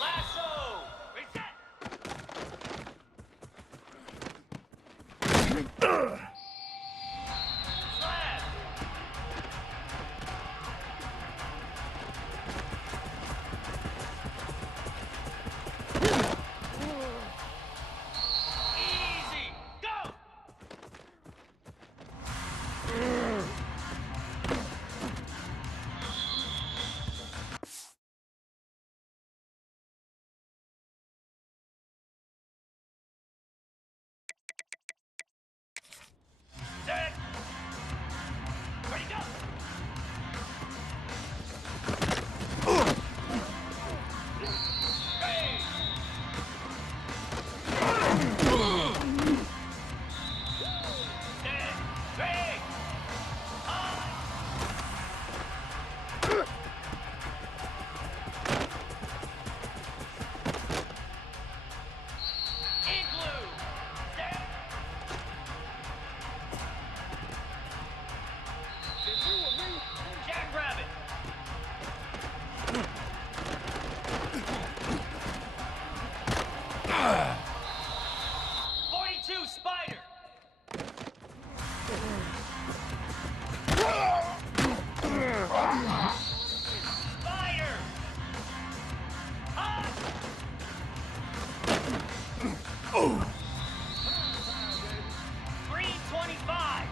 Lasso! Reset! Slab! Easy! Go! Set! Ready, go! Hey! Set! Ready! On! Igloo! Set! Jackrabbit! 42 Spider! Spider! Hot! 325!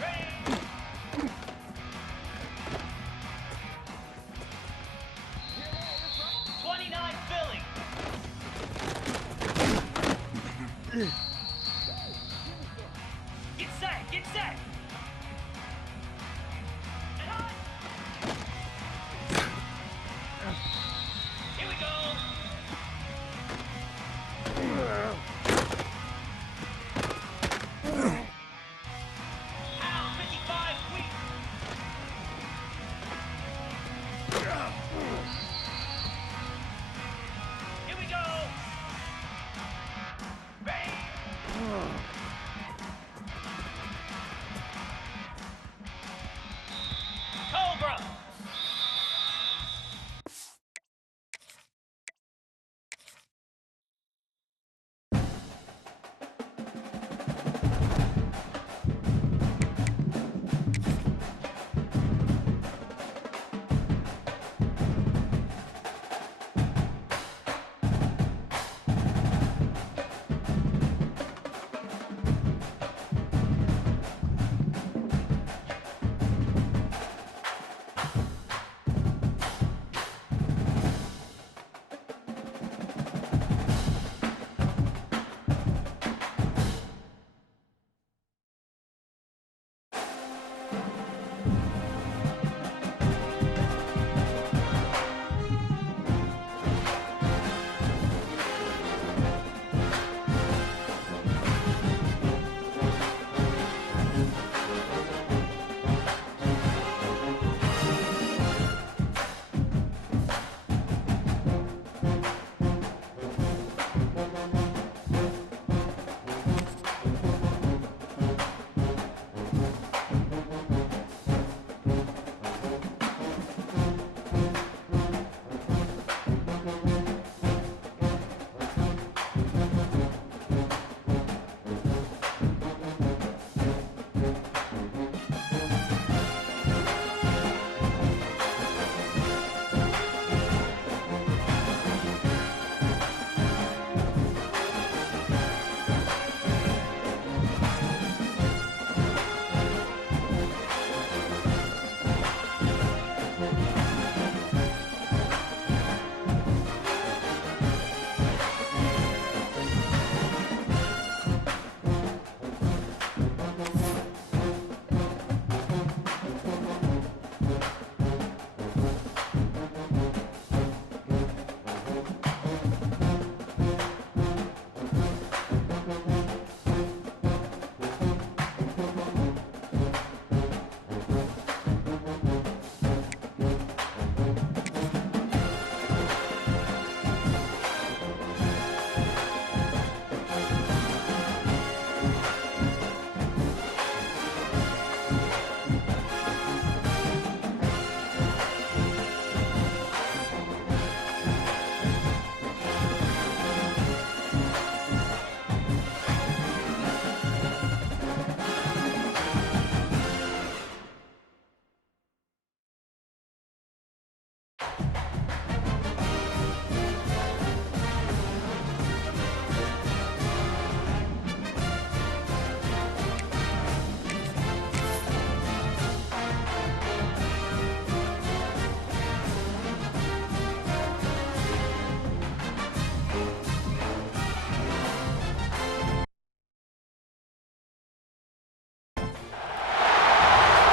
Ready! 29 Philly! Get set! Get set! And on! Here we go! Ow, 55 weak! Here we go! Ready! Cobra!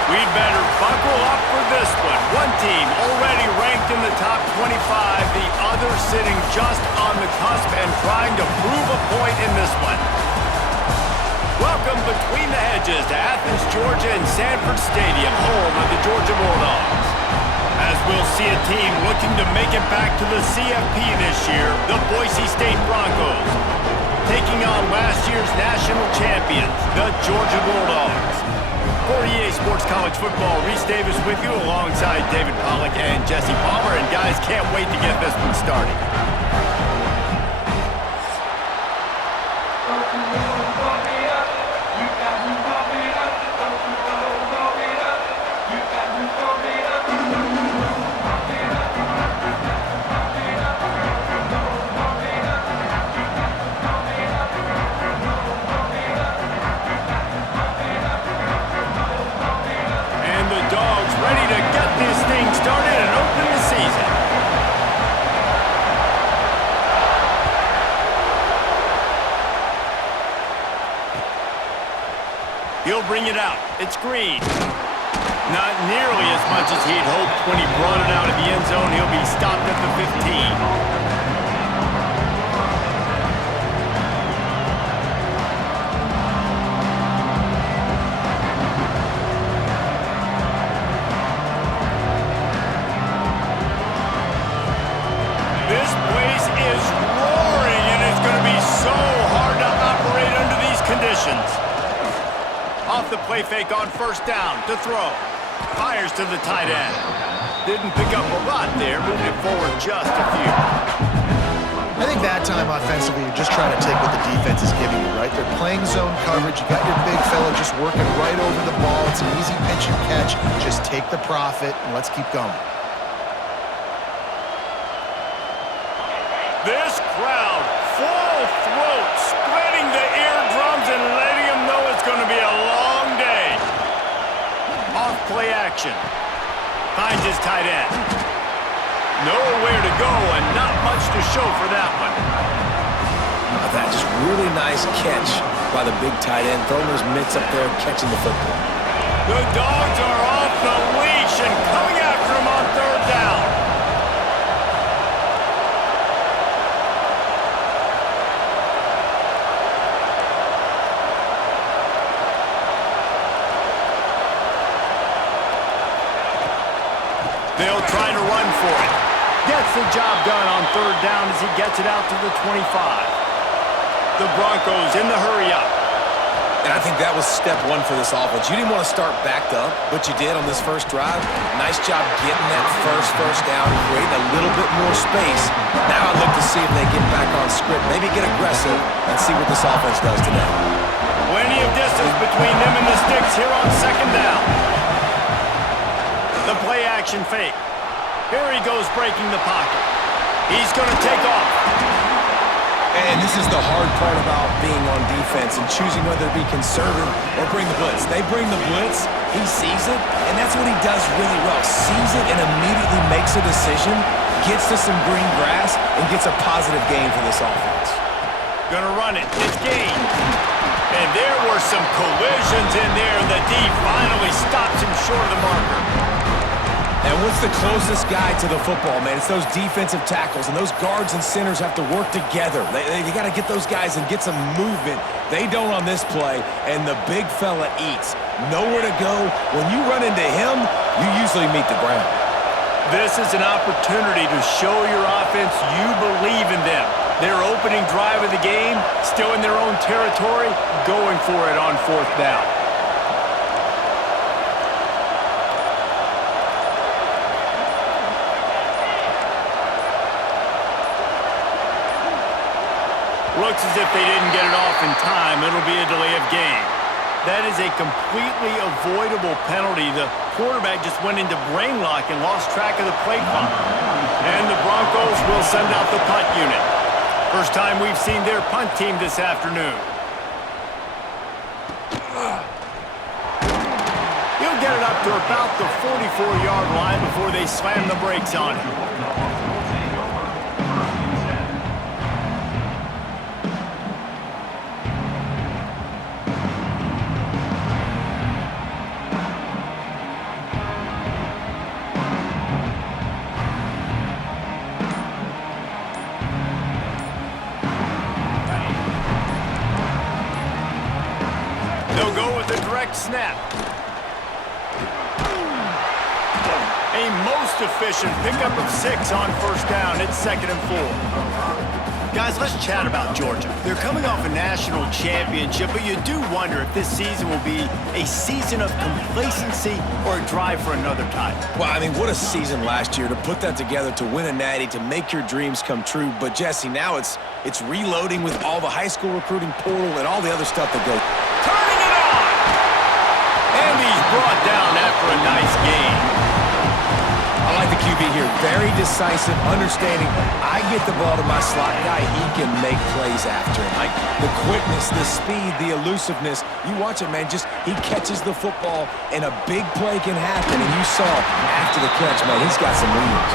We'd better buckle up for this one. One team already ranked in the top 25, the other sitting just on the cusp and trying to prove a point in this one. Welcome between the hedges to Athens, Georgia and Sanford Stadium, home of the Georgia Bulldogs. As we'll see a team looking to make it back to the CFP this year, the Boise State Broncos, taking on last year's national champions, the Georgia Bulldogs. For EA Sports College Football, Reese Davis with you alongside David Pollack and Jesse Palmer. And guys, can't wait to get this one started. He'll bring it out. It's Green. Not nearly as much as he'd hoped when he brought it out of the end zone. He'll be stopped at the 15. This place is roaring, and it's going to be so hard to operate under these conditions. Off the play fake on first down to throw. Fires to the tight end. Didn't pick up a lot there, moving it forward just a few. I think that time offensively, you're just trying to take what the defense is giving you, right? They're playing zone coverage. You got your big fella just working right over the ball. It's an easy pitch and catch. Just take the profit and let's keep going. This crowd, full throat, splitting the eardrums and letting them know it's going to be a long day. Off play action. Finds his tight end. Nowhere to go and not much to show for that one. That just really nice catch by the big tight end. Throwing those mitts up there, catching the football. The Dogs are off the leash and coming after him on third down. They'll try to run for it. Gets the job done on third down as he gets it out to the 25. The Broncos in the hurry up. And I think that was step one for this offense. You didn't want to start backed up, but you did on this first drive. Nice job getting that first down, creating a little bit more space. Now I look to see if they get back on script, maybe get aggressive and see what this offense does today. Plenty of distance between them and the sticks here on second down. The play action fake. Here he goes breaking the pocket. He's going to take off. And this is the hard part about being on defense and choosing whether to be conservative or bring the blitz. They bring the blitz, he sees it, and that's what he does really well. Sees it and immediately makes a decision, gets to some green grass, and gets a positive gain for this offense. Gonna run it. It's gained. And there were some collisions in there. The D finally stops him short of the marker. And what's the closest guy to the football, man? It's those defensive tackles, and those guards and centers have to work together. They got to get those guys and get some movement. They don't on this play, and the big fella eats. Nowhere to go. When you run into him, you usually meet the ground. This is an opportunity to show your offense you believe in them. Their opening drive of the game, still in their own territory, going for it on fourth down. Looks as if they didn't get it off in time. It'll be a delay of game. That is a completely avoidable penalty. The quarterback just went into brain lock and lost track of the play clock. And the Broncos will send out the punt unit. First time we've seen their punt team this afternoon. He'll get it up to about the 44-yard line before they slam the brakes on him. snap. A most efficient pickup of 6 on first down. It's 2nd and 4. Guys, let's chat about Georgia. They're coming off a national championship, but you do wonder if this season will be a season of complacency or a drive for another title. Well, I mean, what a season last year to put that together, to win a natty, to make your dreams come true. But, Jesse, now it's reloading with all the high school recruiting portal and all the other stuff that goes. Turning it on! And he's brought down after a nice game. I like the QB here. Very decisive, understanding. I get the ball to my slot guy. He can make plays after it. Like the quickness, the speed, the elusiveness. You watch it, man. Just he catches the football, and a big play can happen. And you saw after the catch, man, he's got some wheels.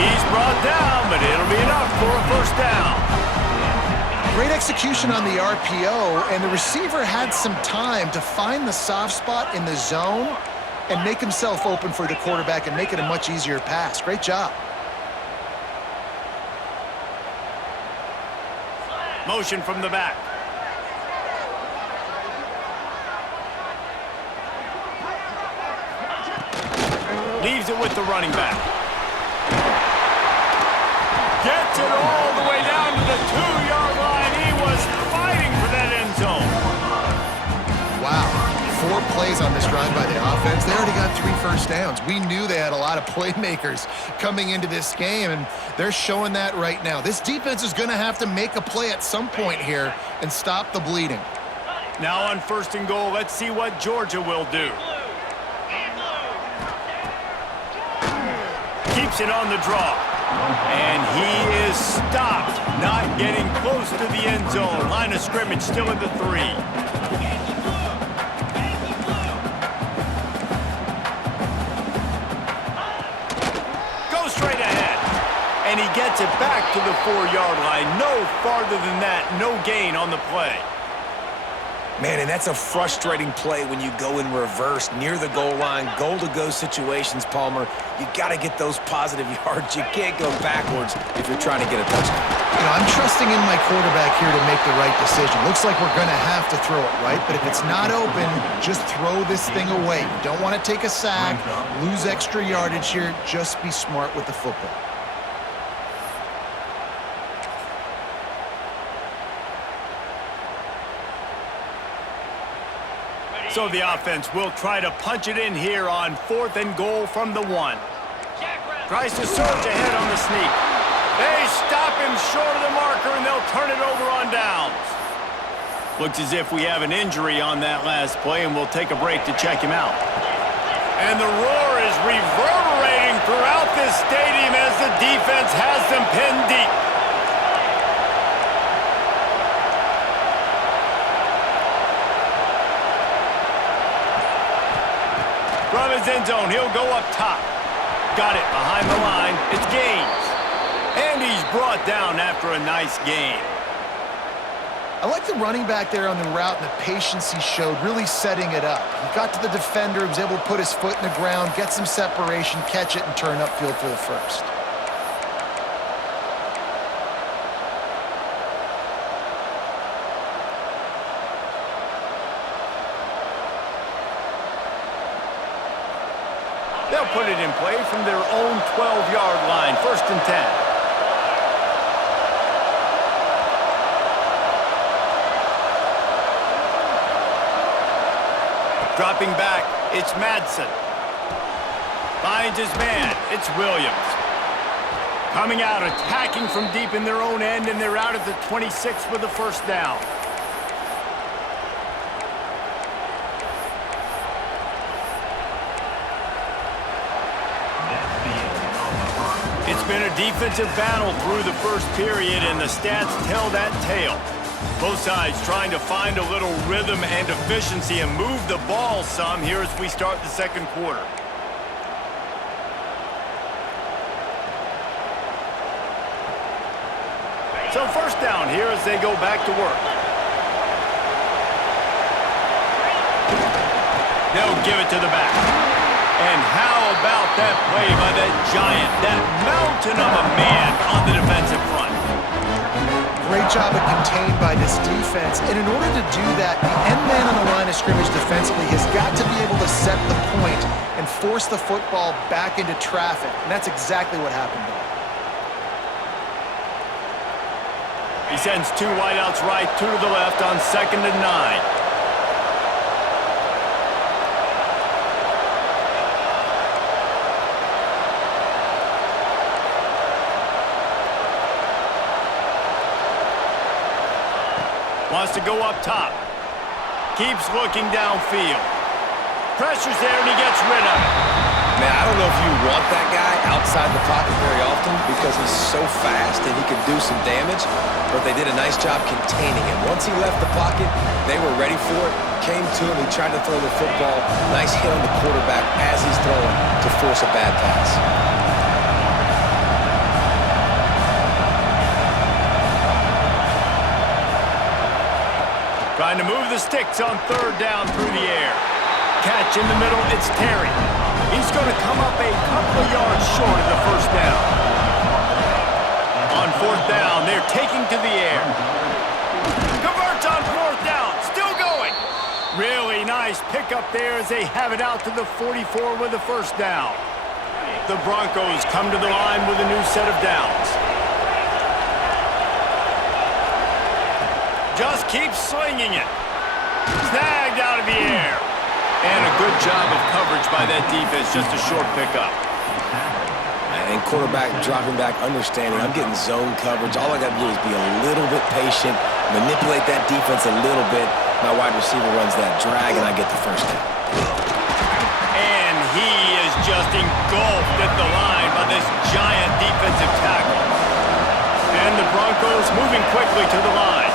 He's brought down, but it'll be enough for a first down. Great execution on the RPO, and the receiver had some time to find the soft spot in the zone and make himself open for the quarterback and make it a much easier pass. Great job. Motion from the back. Leaves it with the running back. Gets it all the way down to the 2-yard line. He was fighting for that end zone. Wow. 4 plays on this drive by the offense. They already got 3 first downs. We knew they had a lot of playmakers coming into this game, and they're showing that right now. This defense is going to have to make a play at some point here and stop the bleeding. Now on 1st and goal, let's see what Georgia will do. Keeps it on the draw. And he is stopped, not getting close to the end zone. Line of scrimmage still at the 3. Straight ahead, and he gets it back to the 4-yard line. No farther than that, no gain on the play. Man, and that's a frustrating play when you go in reverse near the goal line, goal-to-go situations, Palmer. You got to get those positive yards. You can't go backwards if you're trying to get a touchdown. You know, I'm trusting in my quarterback here to make the right decision. Looks like we're going to have to throw it, right? But if it's not open, just throw this thing away. You don't want to take a sack, lose extra yardage here. Just be smart with the football. So the offense will try to punch it in here on 4th and goal from the 1. Tries to surge ahead on the sneak. They stop him short of the marker, and they'll turn it over on downs. Looks as if we have an injury on that last play, and we'll take a break to check him out. And the roar is reverberating throughout this stadium as the defense has them pinned deep. From his end zone, he'll go up top. Got it behind the line. It's Gaines. And he's brought down after a nice game. I like the running back there on the route and the patience he showed, really setting it up. He got to the defender, was able to put his foot in the ground, get some separation, catch it, and turn upfield for the first. They'll put it in play from their own 12-yard line, 1st and 10. Dropping back, it's Madsen. Finds his man, it's Williams. Coming out, attacking from deep in their own end, and they're out at the 26 with the first down. It's been a defensive battle through the first period, and the stats tell that tale. Both sides trying to find a little rhythm and efficiency and move the ball some here as we start the 2nd quarter. So 1st down here as they go back to work. They'll give it to the back. And how about that play by that giant, that mountain of a man on the defensive front? great job of contained by this defense. And in order to do that, the end man on the line of scrimmage defensively has got to be able to set the point and force the football back into traffic. And that's exactly what happened there. He sends 2 wideouts right, 2 to the left on 2nd and 9. Wants to go up top. Keeps looking downfield. Pressure's there and he gets rid of it. Man, I don't know if you want that guy outside the pocket very often because he's so fast and he can do some damage, but they did a nice job containing him. Once he left the pocket, they were ready for it, came to him, he tried to throw the football. Nice hit on the quarterback as he's throwing to force a bad pass. Trying to move the sticks on 3rd down through the air. Catch in the middle, it's Terry. He's going to come up a couple of yards short of the 1st down. On 4th down, they're taking to the air. Converts on 4th down, still going. Really nice pickup there as they have it out to the 44 with the 1st down. The Broncos come to the line with a new set of downs. Just keeps slinging it. Snagged out of the air. And a good job of coverage by that defense, just a short pickup. And quarterback dropping back, understanding, I'm getting zone coverage. All I got to do is be a little bit patient, manipulate that defense a little bit. My wide receiver runs that drag, and I get the 1st down. And he is just engulfed at the line by this giant defensive tackle. And the Broncos moving quickly to the line.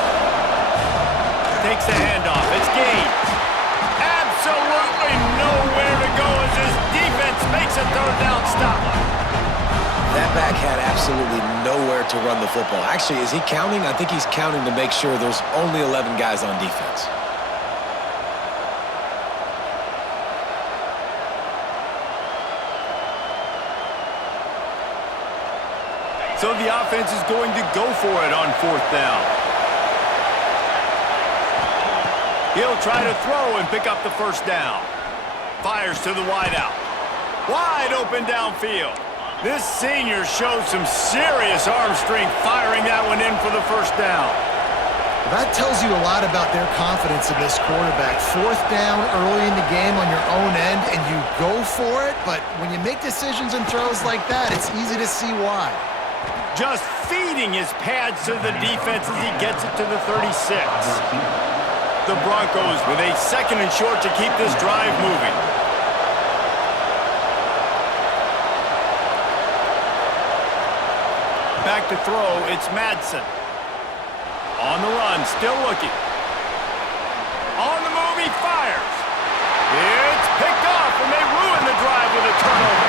Takes the handoff. It's Gaines. Absolutely nowhere to go as his defense makes a 3rd down stop. That back had absolutely nowhere to run the football. Actually, is he counting? I think he's counting to make sure there's only 11 guys on defense. So the offense is going to go for it on 4th down. He'll try to throw and pick up the 1st down. Fires to the wideout. Wide open downfield. This senior shows some serious arm strength firing that one in for the 1st down. That tells you a lot about their confidence in this quarterback. 4th down early in the game on your own end, and you go for it, but when you make decisions and throws like that, it's easy to see why. Just feeding his pads to the defense as he gets it to the 36. The Broncos with a 2nd and short to keep this drive moving. Back to throw, it's Madsen. On the run, still looking. On the move, he fires. It's picked off, and they ruin the drive with a turnover.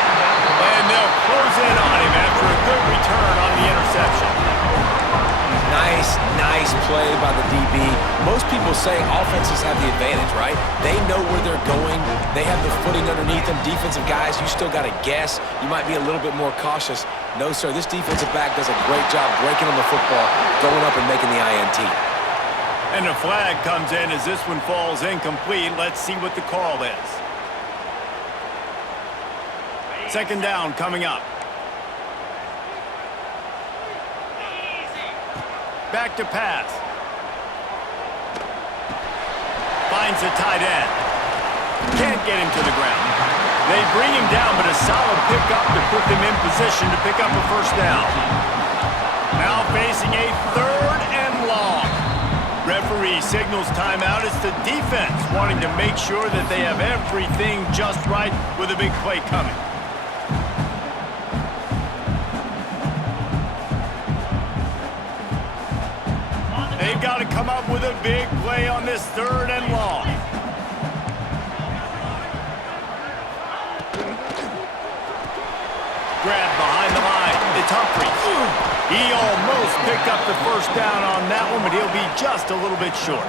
And they'll close in on him after a good return on the interception. Nice play by the DB. Most people say offenses have the advantage, right? They know where they're going. They have the footing underneath them. Defensive guys, you still got to guess. You might be a little bit more cautious. No, sir, this defensive back does a great job breaking on the football, going up and making the INT. And a flag comes in as this one falls incomplete. Let's see what the call is. 2nd down coming up. Back to pass. Finds the tight end. Can't get him to the ground. They bring him down, but a solid pickup to put them in position to pick up a 1st down. Now facing a 3rd and long. Referee signals timeout. It's the defense wanting to make sure that they have everything just right with a big play coming. They've got to come up with a big play on this 3rd and long. Grab behind the line. It's Humphries. He almost picked up the 1st down on that one, but he'll be just a little bit short.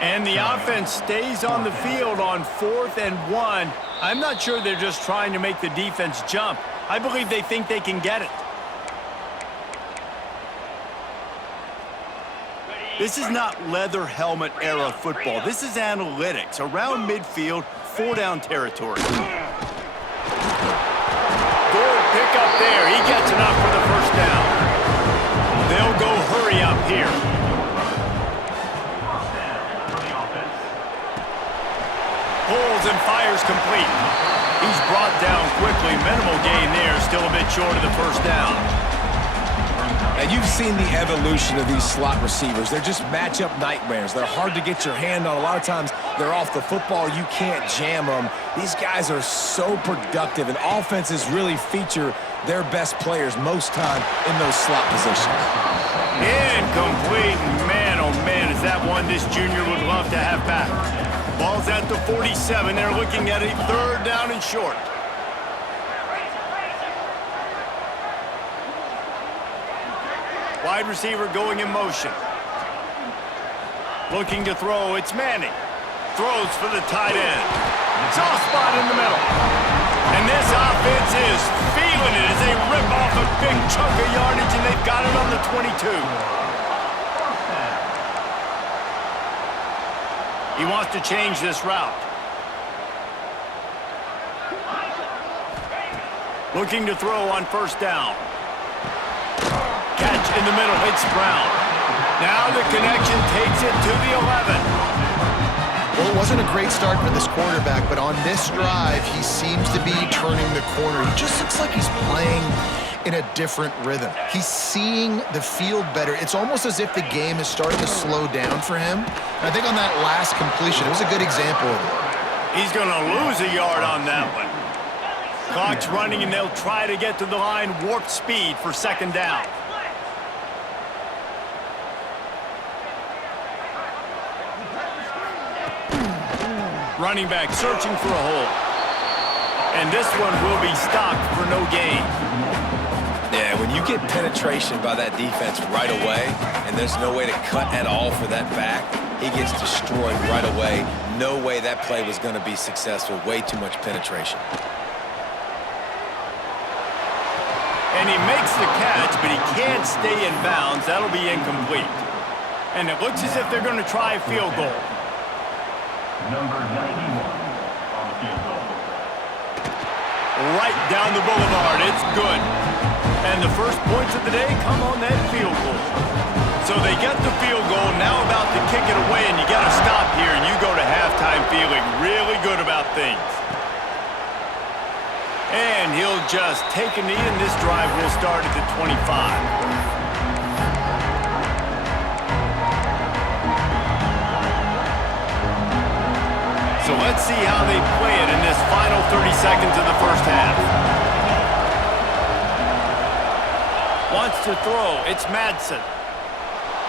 And the offense stays on the field on 4th and 1. I'm not sure they're just trying to make the defense jump. I believe they think they can get it. This is not leather helmet era football. This is analytics. Around midfield, 4-down territory. Good pick up there. He gets enough for the first down. They'll go hurry up here. Pulls and fires complete. He's brought down quickly. Minimal gain there. Still a bit short of the first down. Now, you've seen the evolution of these slot receivers. They're just matchup nightmares. They're hard to get your hand on. A lot of times, they're off the football. You can't jam them. These guys are so productive, and offenses really feature their best players most time in those slot positions. Incomplete. Man, oh man, is that one this junior would love to have back. Ball's at the 47. They're looking at a 3rd down and short. Wide receiver going in motion. Looking to throw. It's Manning. Throws for the tight end. Soft spot in the middle. And this offense is feeling it as they rip off a big chunk of yardage, and they've got it on the 22. He wants to change this route. Looking to throw on 1st down. Catch in the middle, it's Brown. Now the connection takes it to the 11. Well, it wasn't a great start for this quarterback, but on this drive, he seems to be turning the corner. He just looks like he's playing in a different rhythm. He's seeing the field better. It's almost as if the game is starting to slow down for him. And I think on that last completion, it was a good example of it. He's going to lose a yard on that one. Clock's running, and they'll try to get to the line, warp speed for 2nd down. Running back searching for a hole. And this one will be stopped for no gain. Yeah, when you get penetration by that defense right away, and there's no way to cut at all for that back, he gets destroyed right away. No way that play was going to be successful. Way too much penetration. And he makes the catch, but he can't stay in bounds. That'll be incomplete. And it looks as if they're going to try a field goal. Number 91 on the field goal. Right down the boulevard. It's good. And the first points of the day come on that field goal. So they get the field goal, now about to kick it away, and you got to stop here, and you go to halftime feeling really good about things. And he'll just take a knee, and this drive will start at the 25. So let's see how they play it in this final 30 seconds of the first half. Wants to throw. It's Madsen.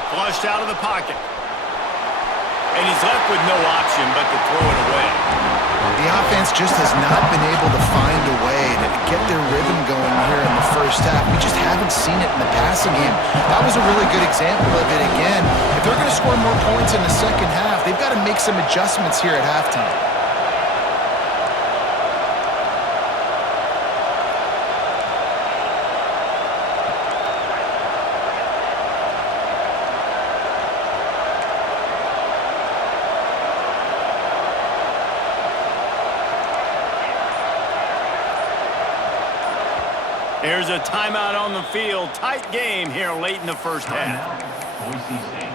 Flushed out of the pocket. And he's left with no option but to throw it away. The offense just has not been able to find a way to get their rhythm going here in the first half. We just haven't seen it in the passing game. That was a really good example of it again. If they're going to score more points in the second half, they've got to make some adjustments here at halftime. There's a timeout on the field. Tight game here late in the first half. Boise State.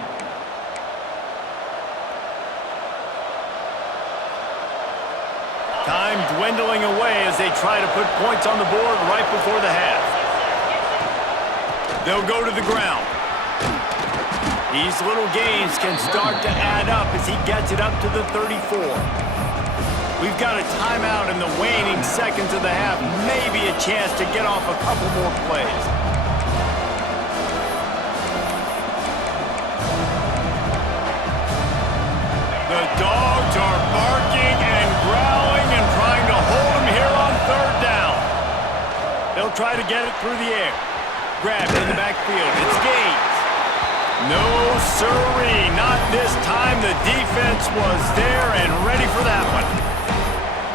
Time dwindling away as they try to put points on the board right before the half. They'll go to the ground. These little gains can start to add up as he gets it up to the 34. We've got a timeout in the waning seconds of the half. Maybe a chance to get off a couple more plays. The dogs are barking and growling and trying to hold him here on 3rd down. They'll try to get it through the air. Grabbed in the backfield. It's Gaines. No sirree, not this time. The defense was there and ready for that one.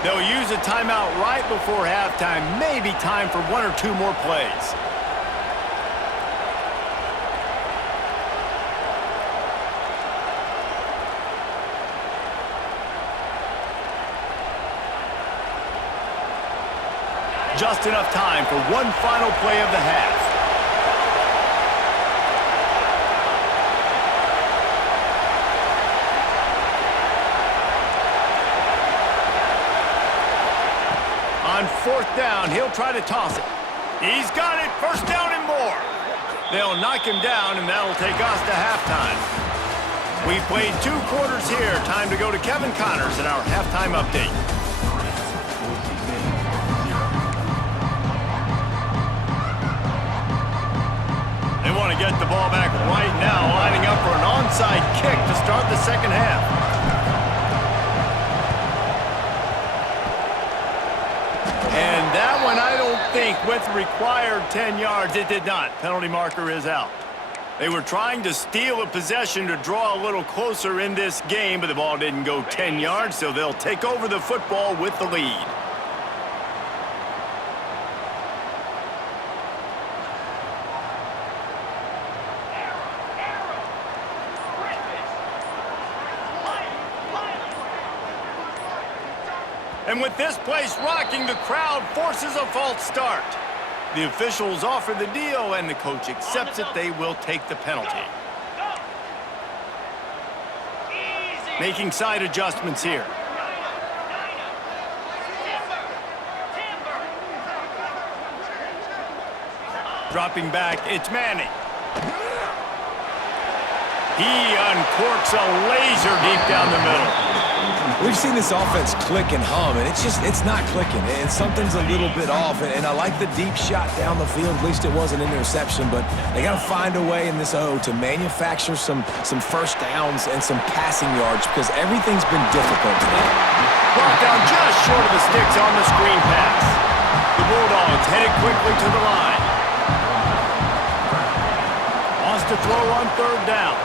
They'll use a timeout right before halftime. Maybe time for 1 or 2 more plays. Just enough time for one final play of the half. On 4th down, he'll try to toss it. He's got it. First down and more. They'll knock him down, and that'll take us to halftime. We've played 2 quarters here. Time to go to Kevin Connors in our halftime update. They want to get the ball back right now, lining up for an onside kick to start the second half. And that one, I don't think, with required 10 yards, it did not. Penalty marker is out. They were trying to steal a possession to draw a little closer in this game, but the ball didn't go 10 yards, so they'll take over the football with the lead. And with this place rocking, the crowd forces a false start. The officials offer the deal, and the coach accepts it. They will take the penalty. Making side adjustments here. Dropping back, it's Manning. He uncorks a laser deep down the middle. We've seen this offense click and hum, and it's not clicking, and something's a little bit off. And I like the deep shot down the field. At least it wasn't an interception, but they got to find a way in this O to manufacture some first downs and some passing yards because everything's been difficult today. Brought down just short of the sticks on the screen pass. The Bulldogs headed quickly to the line. Wants to throw on 3rd down.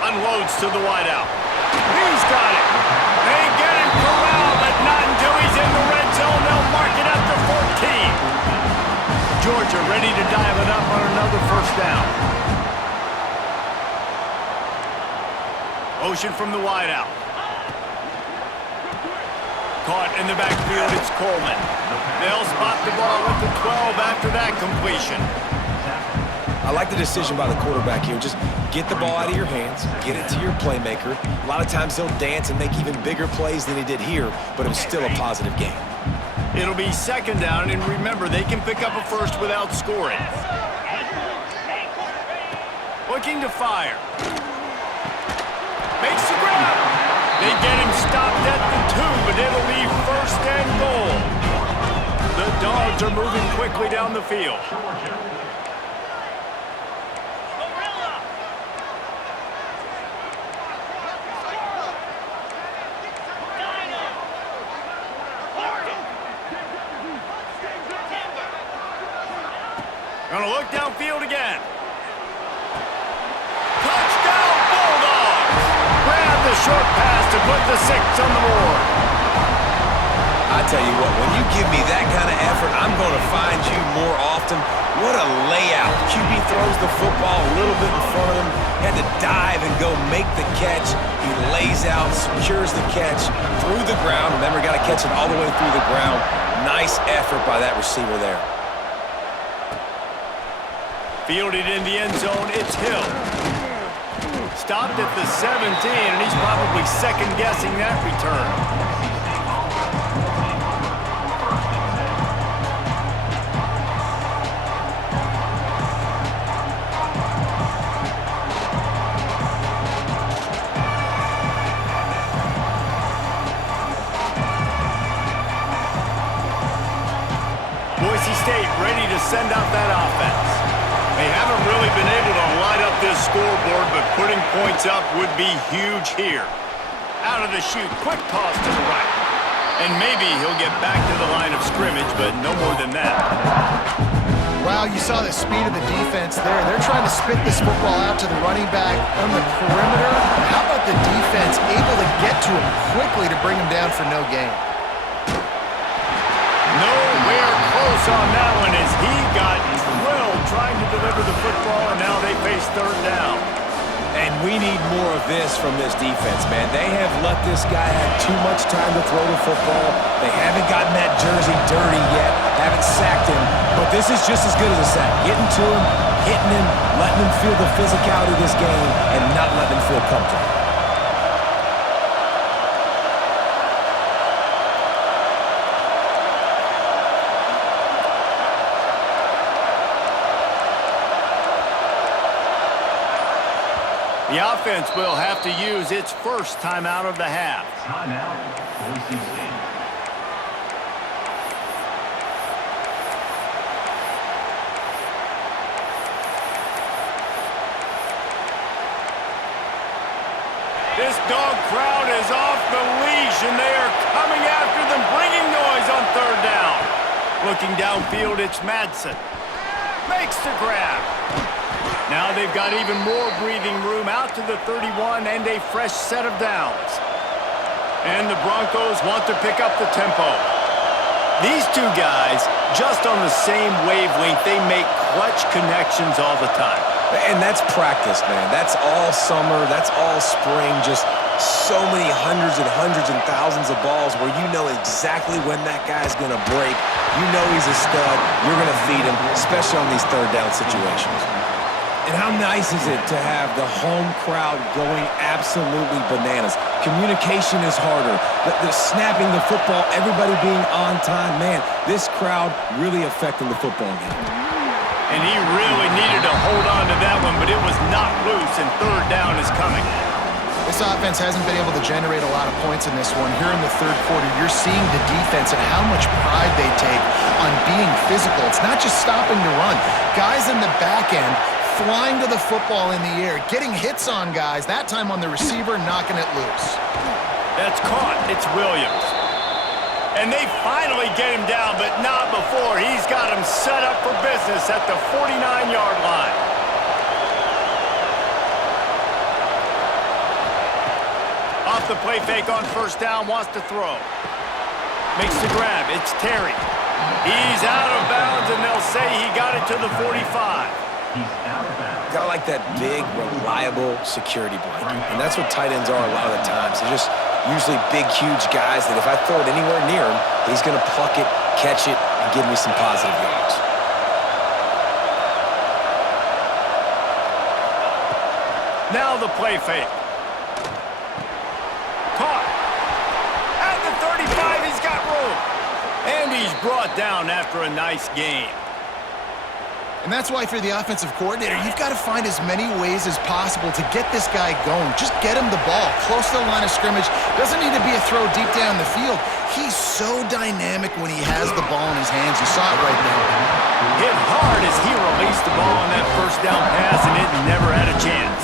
Unloads to the wideout. He's got it. They get him corralled, but not until he's in the red zone. They'll mark it up to 14. Georgia ready to dial it up on another first down. Motion from the wideout. Caught in the backfield, it's Coleman. They'll spot the ball at the 12 after that completion. I like the decision by the quarterback here. Just get the ball out of your hands, get it to your playmaker. A lot of times he'll dance and make even bigger plays than he did here, but it was still a positive game. It'll be 2nd down, and remember, they can pick up a first without scoring. Looking to fire. Makes the grab. They get him stopped at the 2, but it'll be 1st and goal. The Dogs are moving quickly down the field. Gonna look downfield again. Touchdown, Bulldogs! Grab the short pass to put the 6 on the board. I tell you what, when you give me that kind of effort, I'm going to find you more often. What a layout. QB throws the football a little bit in front of him, had to dive and go make the catch. He lays out, secures the catch through the ground. Remember, got to catch it all the way through the ground. Nice effort by that receiver there. Fielded in the end zone, it's Hill. Stopped at the 17, and he's probably second-guessing that return. Boise State ready to send out that offense. They haven't really been able to light up this scoreboard, but putting points up would be huge here. Out of the chute, quick toss to the right. And maybe he'll get back to the line of scrimmage, but no more than that. Wow, you saw the speed of the defense there. They're trying to spit this football out to the running back on the perimeter. How about the defense able to get to him quickly to bring him down for no gain? Nowhere close on that one as he got drilled trying to deliver the football, and now they face 3rd down. And we need more of this from this defense, man. They have let this guy have too much time to throw the football. They haven't gotten that jersey dirty yet. Haven't This is just as good as a sack. Getting to him, hitting him, letting him feel the physicality of this game, and not letting him feel comfortable. The offense will have to use its first timeout of the half. Timeout, Boise State. This dog crowd is off the leash, and they are coming after them, bringing noise on third down. Looking downfield, it's Madsen. Makes the grab. Now they've got even more breathing room out to the 31 and a fresh set of downs. And the Broncos want to pick up the tempo. These two guys, just on the same wavelength, they make clutch connections all the time. And that's practice, man. That's all summer. That's all spring. Just so many hundreds and thousands of balls where you know exactly when that guy's going to break. You know he's a stud. You're going to feed him, especially on these third down situations. And how nice is it to have the home crowd going absolutely bananas? Communication is harder. The snapping the football, everybody being on time. Man, this crowd really affecting the football game. And he really needed to hold on to that one, but it was not loose, and third down is coming. This offense hasn't been able to generate a lot of points in this one. Here in the third quarter, you're seeing the defense and how much pride they take on being physical. It's not just stopping to run. Guys in the back end flying to the football in the air, getting hits on guys, that time on the receiver, knocking it loose. That's caught. It's Williams. And they finally get him down, but not before. He's got him set up for business at the 49-yard line. Off the play fake on first down, wants to throw. Makes the grab. It's Terry. He's out of bounds, and they'll say he got it to the 45. He's out of bounds. Got like that big, reliable security blanket. And that's what tight ends are a lot of the times. They're just usually big, huge guys that if I throw it anywhere near him, he's going to pluck it, catch it, and give me some positive yards. Now the play fake. Caught. At the 35, he's got room. And he's brought down after a nice gain. And that's why, if you're the offensive coordinator, you've got to find as many ways as possible to get this guy going. Just get him the ball close to the line of scrimmage. Doesn't need to be a throw deep down the field. He's so dynamic when he has the ball in his hands. You saw it right now. Hit hard as he released the ball on that first down pass, and it never had a chance.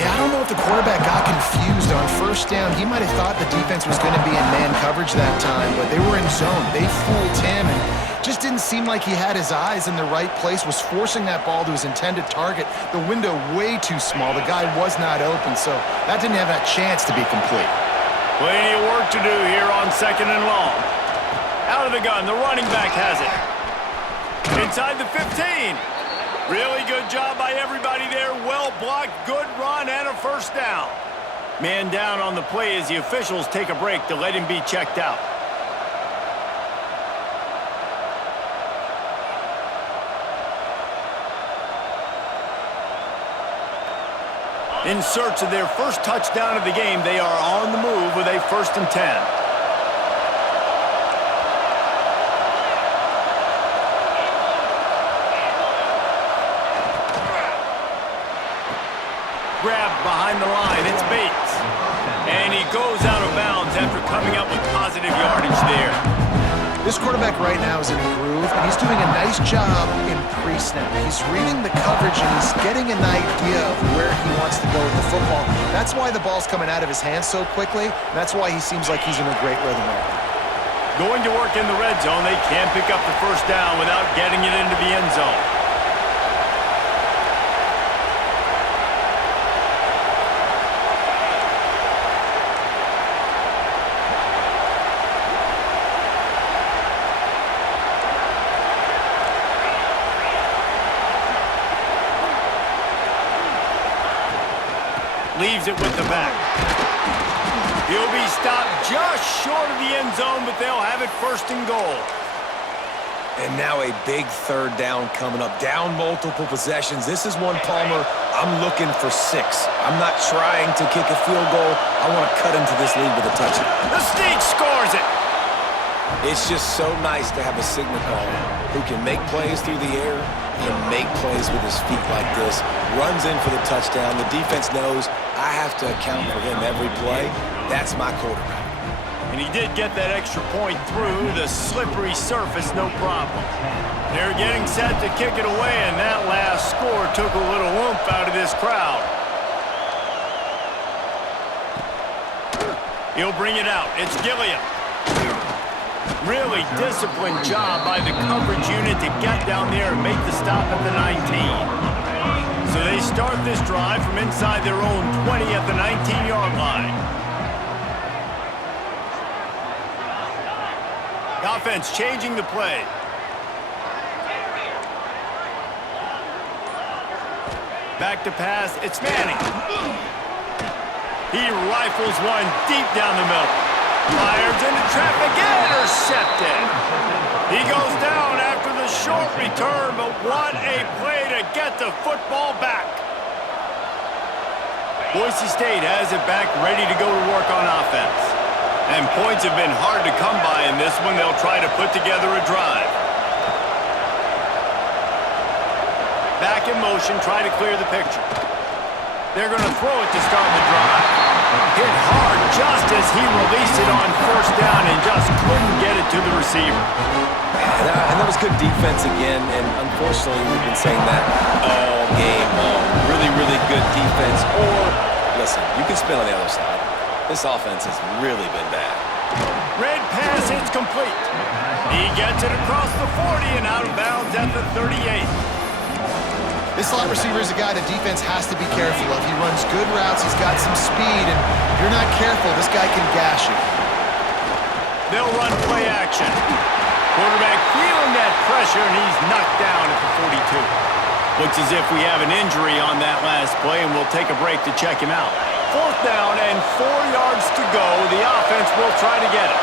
Yeah, I don't know if the quarterback got confused on first down. He might have thought the defense was going to be in man coverage that time, but they were in zone. They fooled him, and just didn't seem like he had his eyes in the right place, was forcing that ball to his intended target. The window way too small. The guy was not open, so that didn't have that chance to be complete. Plenty of work to do here on second and long. Out of the gun, the running back has it. Inside the 15. Really good job by everybody there. Well blocked, good run, and a first down. Man down on the play as the officials take a break to let him be checked out. In search of their first touchdown of the game, they are on the move with a 1st and 10. Grab behind the line, it's Bates. And he goes out of bounds after coming up with positive yardage there. This quarterback right now is in a groove, and he's doing a nice job in pre-snap. He's reading the coverage, and he's getting an idea of where he wants to go with the football. That's why the ball's coming out of his hands so quickly. That's why he seems like he's in a great rhythm right now. Going to work in the red zone, they can't pick up the first down without getting it into the end zone. Leaves it with the back. He'll be stopped just short of the end zone, but they'll have it 1st and goal. And now a big third down coming up. Down multiple possessions. This is one, Palmer, I'm looking for 6. I'm not trying to kick a field goal. I want to cut into this lead with a touchdown. The Sneak scores it. It's just so nice to have a signal caller who can make plays through the air and make plays with his feet like this. Runs in for the touchdown. The defense knows I have to account for him every play. That's my quarterback. And he did get that extra point through the slippery surface, no problem. They're getting set to kick it away, and that last score took a little oomph out of this crowd. He'll bring it out. It's Gilliam. Really disciplined job by the coverage unit to get down there and make the stop at the 19. So they start this drive from inside their own 20 at the 19-yard line. The offense changing the play. Back to pass, it's Manning. He rifles one deep down the middle. Fires into traffic, intercepted. He goes down after the short return, but what a play to get the football back. Boise State has it back, ready to go to work on offense. And points have been hard to come by in this one. They'll try to put together a drive. Back in motion, try to clear the picture. They're going to throw it to start the drive. Hit hard just as he released it on first down and just couldn't get it to the receiver. And that was good defense again, and unfortunately we've been saying that all game long. Really, really good defense. Or, listen, you can spin on the other side. This offense has really been bad. Red pass, it's complete. He gets it across the 40 and out of bounds at the 38. This slot receiver is a guy the defense has to be careful of. He runs good routes, he's got some speed, and if you're not careful, this guy can gash you. They'll run play action. Quarterback feeling that pressure, and he's knocked down at the 42. Looks as if we have an injury on that last play, and we'll take a break to check him out. 4th down and 4 yards to go. The offense will try to get it.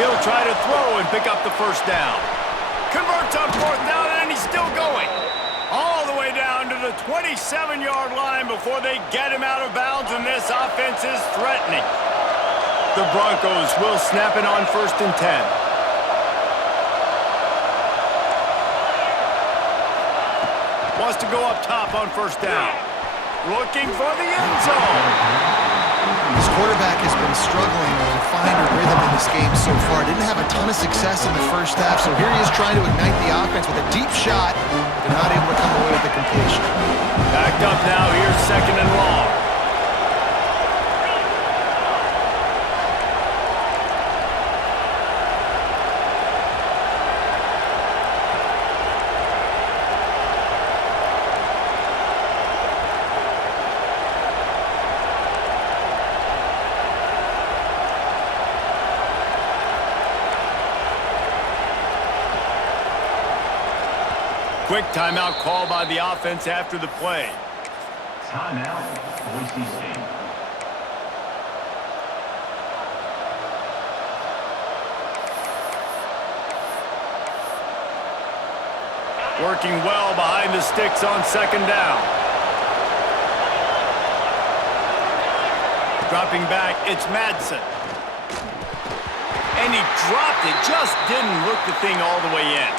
He'll try to throw and pick up the first down. Converts on 4th down, and he's still going. All the way down to the 27-yard line before they get him out of bounds, and this offense is threatening. The Broncos will snap it on 1st and 10. Wants to go up top on 1st down. Looking for the end zone. This quarterback has been struggling to find a rhythm in this game so far. Didn't have a ton of success in the first half, so here he is trying to ignite the offense with a deep shot. They're not able to come away with the completion. Backed up now, here's 2nd and long. Quick timeout call by the offense after the play. Timeout, Boise State. Working well behind the sticks on 2nd down. Dropping back, it's Madsen. And he dropped it, just didn't look the thing all the way in.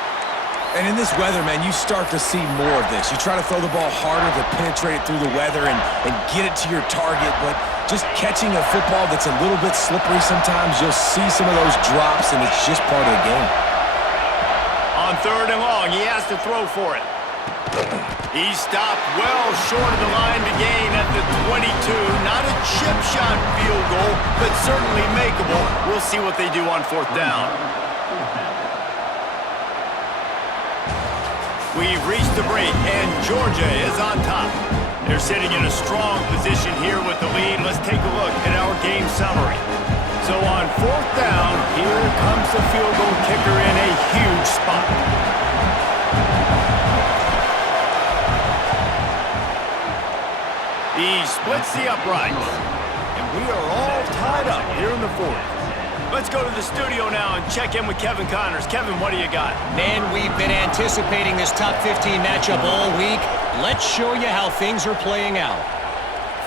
And in this weather, man, you start to see more of this. You try to throw the ball harder to penetrate it through the weather and get it to your target, but just catching a football that's a little bit slippery sometimes, you'll see some of those drops, and it's just part of the game. On 3rd and long, he has to throw for it. He stopped well short of the line to gain at the 22. Not a chip shot field goal, but certainly makeable. We'll see what they do on 4th down. We've reached the break, and Georgia is on top. They're sitting in a strong position here with the lead. Let's take a look at our game summary. So on 4th down, here comes the field goal kicker in a huge spot. He splits the uprights, and we are all tied up here in the 4th. Let's go to the studio now and check in with Kevin Connors. Kevin, what do you got? Man, we've been anticipating this top 15 matchup all week. Let's show you how things are playing out.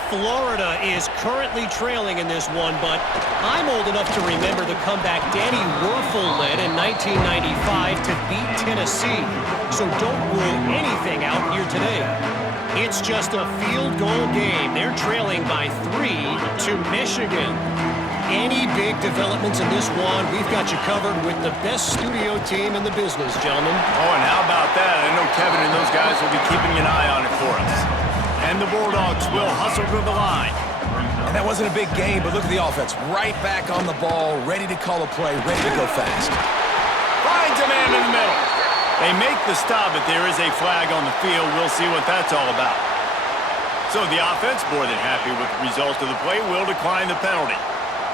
Florida is currently trailing in this one, but I'm old enough to remember the comeback Danny Wuerffel led in 1995 to beat Tennessee. So don't rule anything out here today. It's just a field goal game. They're trailing by 3 to Michigan. Any big developments in this one, we've got you covered with the best studio team in the business, gentlemen. Oh, and how about that? I know Kevin and those guys will be keeping an eye on it for us. And the Bulldogs will hustle to the line. And that wasn't a big game, but look at the offense. Right back on the ball, ready to call a play, ready to go fast. Finds a man in the middle. They make the stop, but there is a flag on the field. We'll see what that's all about. So the offense, more than happy with the result of the play, will decline the penalty.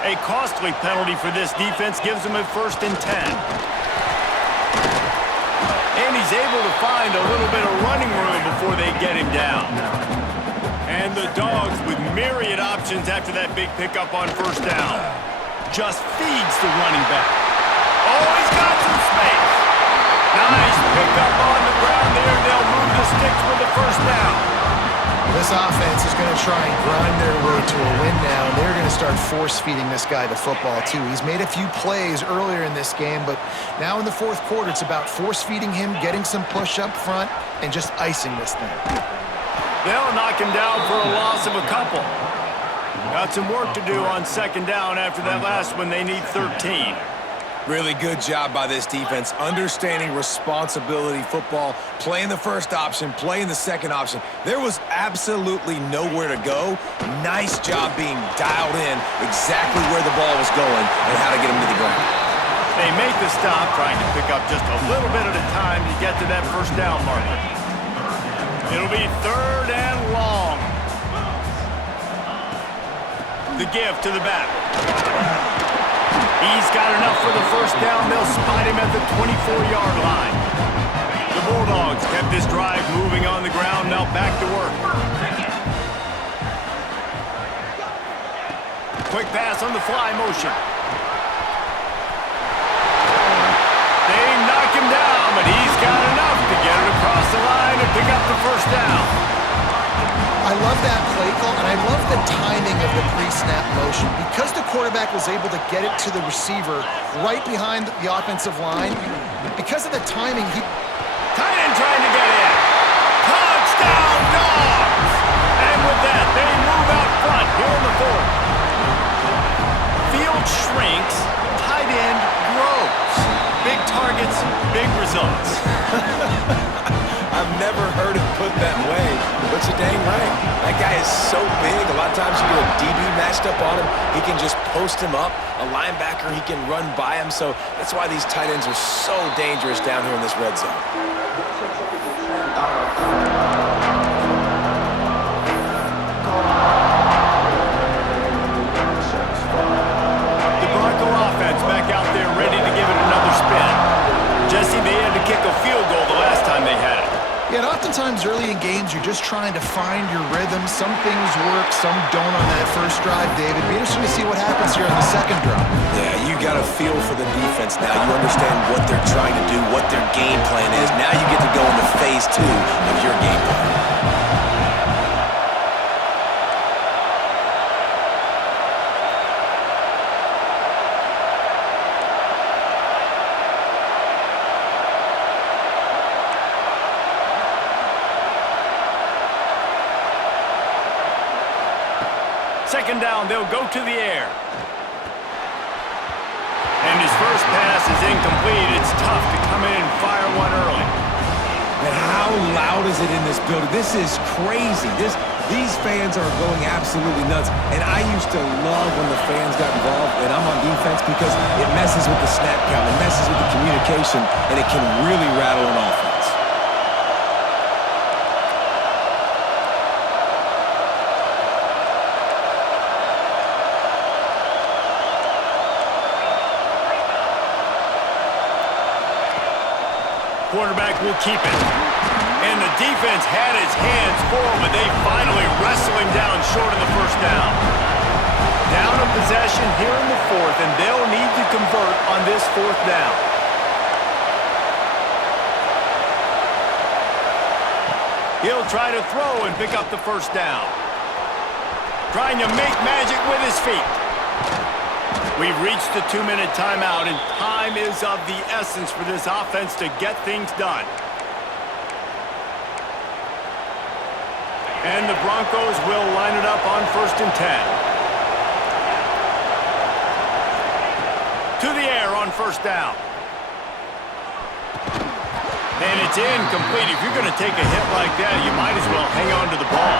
A costly penalty for this defense gives them a 1st and 10. And he's able to find a little bit of running room before they get him down. And the Dogs with myriad options after that big pickup on 1st down. Just feeds the running back. Oh, he's got some space. Nice pickup on the ground there. They'll move the sticks with the 1st down. This offense is going to try and grind their way to a win now, and they're going to start force-feeding this guy the football, too. He's made a few plays earlier in this game, but now in the 4th quarter, it's about force-feeding him, getting some push up front, and just icing this thing. They'll knock him down for a loss of a couple. Got some work to do on 2nd down after that last one. They need 13. Really good job by this defense, understanding responsibility football, playing the 1st option, playing the 2nd option. There was absolutely nowhere to go. Nice job being dialed in exactly where the ball was going and how to get him to the ground. They make the stop, trying to pick up just a little bit at a time to get to that 1st down marker. It'll be 3rd and long. The give to the back. He's got enough for the 1st down. They'll spot him at the 24-yard line. The Bulldogs kept this drive moving on the ground. Now back to work. Quick pass on the fly motion. They knock him down, but he's got enough to get it across the line and pick up the 1st down. I love that play call, and I love the timing of the pre-snap motion. Because the quarterback was able to get it to the receiver right behind the offensive line, because of the timing, Tight end trying to get in. Touchdown, Dogs! And with that, they move out front here in the 4th. Field shrinks, tight end grows. Big targets, big results. I've never heard it put that way, but you're dang right. That guy is so big. A lot of times you get a DB matched up on him. He can just post him up. A linebacker, he can run by him. So that's why these tight ends are so dangerous down here in this red zone. The Bronco offense back out there ready to give it another spin. Jesse, they had to kick a field goal the last time they had it. Yeah, and oftentimes early in games, you're just trying to find your rhythm. Some things work, some don't on that 1st drive, David. Be interesting to see what happens here on the 2nd drive. Yeah, you got a feel for the defense now. You understand what they're trying to do, what their game plan is. Now you get to go into phase 2 of your game plan. Second down, they'll go to the air. And his first pass is incomplete. It's tough to come in and fire one early. And how loud is it in this building? This is crazy. These fans are going absolutely nuts. And I used to love when the fans got involved, and I'm on defense because it messes with the snap count, it messes with the communication, and it can really rattle an offense. Quarterback will keep it. And the defense had its hands full, but they finally wrestle him down short of the 1st down. Down a possession here in the fourth, and they'll need to convert on this fourth down. He'll try to throw and pick up the first down. Trying to make magic with his feet. We've reached the 2-minute timeout, and time is of the essence for this offense to get things done. And the Broncos will line it up on 1st and 10. To the air on 1st down. And it's incomplete. If you're going to take a hit like that, you might as well hang on to the ball.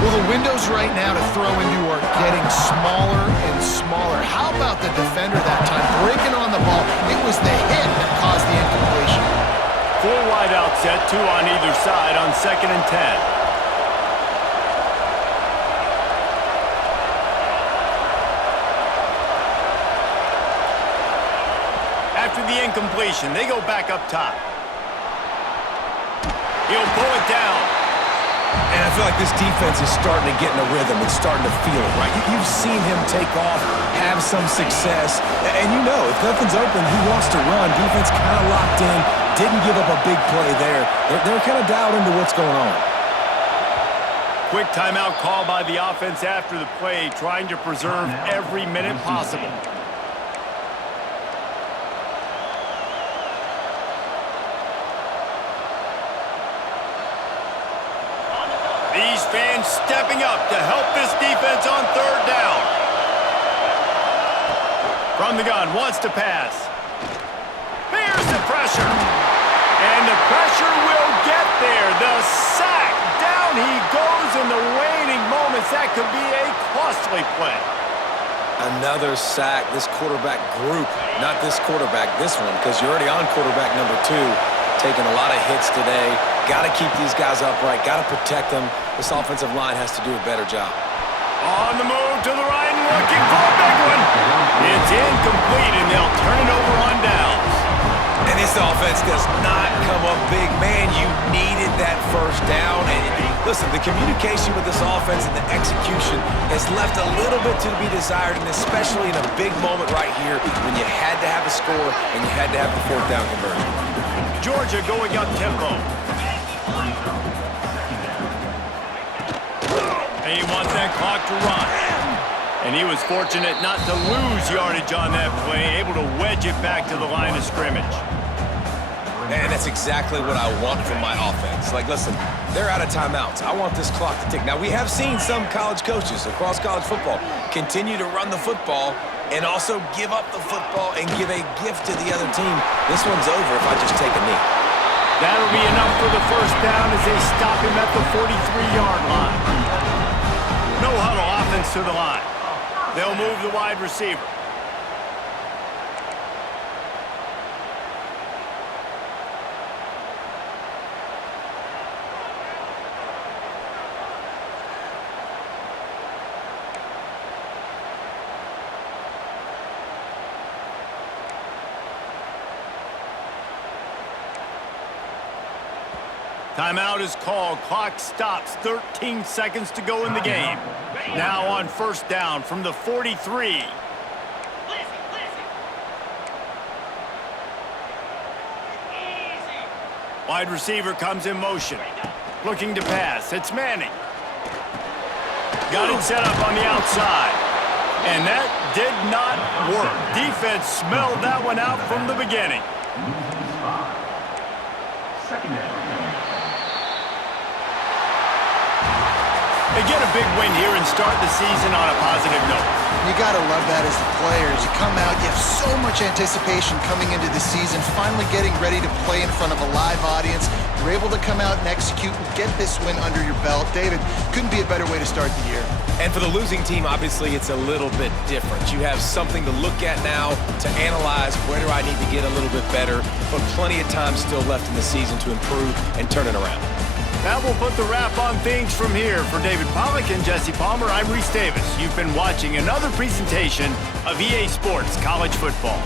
Well, the windows right now to throw into are getting smaller and smaller. How about the defender that time breaking on the ball? It was the hit that caused the incompletion. 4 wide out set, 2 on either side on 2nd and 10. After the incompletion, they go back up top. He'll pull it down. And I feel like this defense is starting to get in a rhythm and starting to feel it, right? You've seen him take off, have some success, and you know, if nothing's open, he wants to run. Defense kind of locked in, didn't give up a big play there. They're kind of dialed into what's going on. Quick timeout call by the offense after the play, trying to preserve every minute possible. These fans stepping up to help this defense on 3rd down. From the gun, wants to pass. Here's the pressure. And the pressure will get there. The sack. Down he goes in the waning moments. That could be a costly play. Another sack. This quarterback group, not this quarterback, this one, because you're already on quarterback number 2. Taking a lot of hits today. Got to keep these guys upright. Got to protect them. This offensive line has to do a better job. On the move to the right and looking for a big one. It's incomplete, and they'll turn it over on downs. And this offense does not come up big. Man, you needed that first down. And listen, the communication with this offense and the execution has left a little bit to be desired, and especially in a big moment right here when you had to have a score and you had to have the 4th down conversion. Georgia going up tempo. And he wants that clock to run. And he was fortunate not to lose yardage on that play, able to wedge it back to the line of scrimmage. And that's exactly what I want from my offense. Like, listen, they're out of timeouts. I want this clock to tick. Now, we have seen some college coaches across college football continue to run the football and also give up the football and give a gift to the other team. This one's over if I just take a knee. That'll be enough for the first down as they stop him at the 43-yard line. No huddle offense to the line. They'll move the wide receiver. Timeout is called. Clock stops. 13 seconds to go in the game. Now on 1st down from the 43. Wide receiver comes in motion. Looking to pass. It's Manning. Got it set up on the outside. And that did not work. Defense smelled that one out from the beginning. 2nd down. They get a big win here and start the season on a positive note. You got to love that as the players. You come out, you have so much anticipation coming into the season, finally getting ready to play in front of a live audience. You're able to come out and execute and get this win under your belt. David, couldn't be a better way to start the year. And for the losing team, obviously, it's a little bit different. You have something to look at now to analyze where do I need to get a little bit better, but plenty of time still left in the season to improve and turn it around. That will put the wrap on things from here. For David Pollack and Jesse Palmer, I'm Reese Davis. You've been watching another presentation of EA Sports College Football.